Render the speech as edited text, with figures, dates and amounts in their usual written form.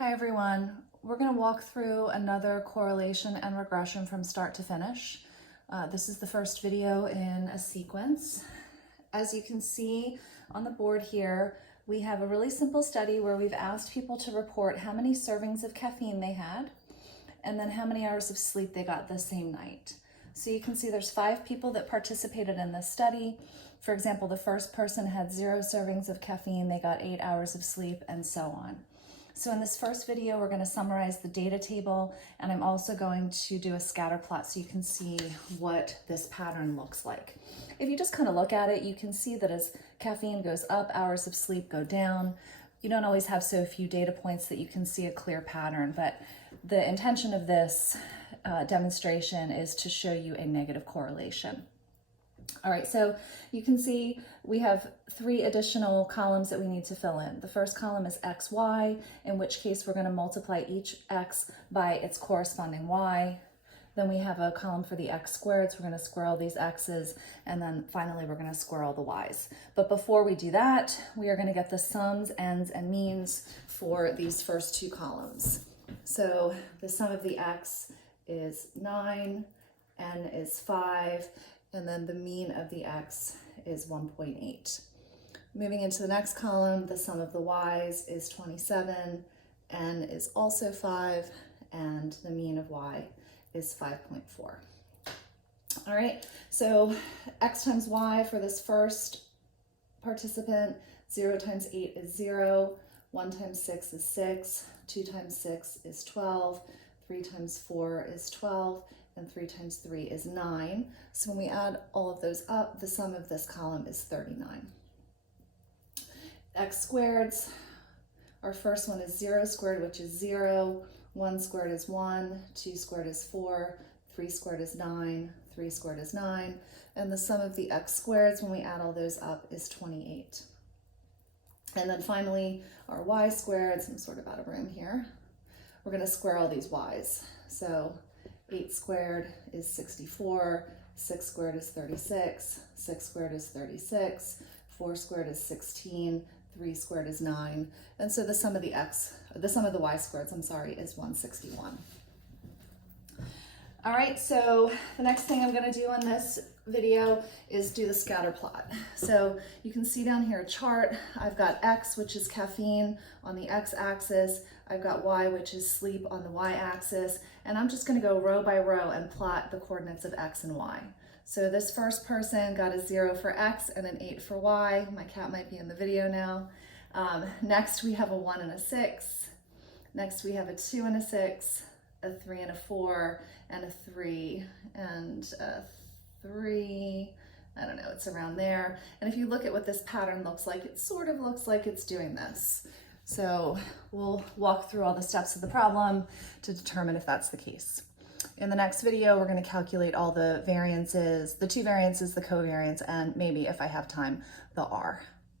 Hi everyone. We're going to walk through another correlation and regression from start to finish. This is the first video in a sequence. As you can see on the board here, we have a really simple study where we've asked people to report how many servings of caffeine they had and then how many hours of sleep they got the same night. So you can see there's 5 people that participated in this study. For example, the first person had 0 servings of caffeine, they got 8 hours of sleep, and so on. So in this first video, we're going to summarize the data table, and I'm also going to do a scatter plot so you can see what this pattern looks like. If you just kind of look at it, you can see that as caffeine goes up, hours of sleep go down. You don't always have so few data points that you can see a clear pattern, but the intention of this demonstration is to show you a negative correlation. All right, so you can see we have 3 additional columns that we need to fill in. The first column is x, y, in which case we're going to multiply each x by its corresponding y. Then we have a column for the x squared, so we're going to square all these x's, and then finally we're going to square all the y's. But before we do that, we are going to get the sums, ends, and means for these first 2 columns. So the sum of the x is 9, n is 5, and then the mean of the x is 1.8. Moving into the next column, the sum of the y's is 27, n is also 5, and the mean of y is 5.4. All right, so x times y for this first participant, 0 times 8 is 0, 1 times 6 is 6, 2 times 6 is 12, 3 times 4 is 12, and 3 times 3 is 9. So when we add all of those up, the sum of this column is 39. X squareds, our first one is 0 squared, which is 0, 1 squared is 1, 2 squared is 4, 3 squared is 9, 3 squared is 9, and the sum of the x squareds when we add all those up is 28. And then finally, our y squareds, I'm sort of out of room here, we're going to square all these y's. So 8 squared is 64, 6 squared is 36, 6 squared is 36, 4 squared is 16, 3 squared is 9, and so the sum of the y squareds, is 161. All right, so the next thing I'm going to do on this video is do the scatter plot. So you can see down here a chart. I've got x, which is caffeine, on the x-axis. I've got y, which is sleep, on the y-axis. And I'm just going to go row by row and plot the coordinates of x and y. So this first person got a 0 for x and an 8 for y. My cat might be in the video now. Next, we have a 1 and a 6. Next, we have a 2 and a 6, a 3 and a 4, and a 3, and a 3, I don't know, it's around there. And if you look at what this pattern looks like, it sort of looks like it's doing this. So we'll walk through all the steps of the problem to determine if that's the case. In the next video, we're going to calculate all the variances, the 2 variances, the covariance, and maybe, if I have time, the R.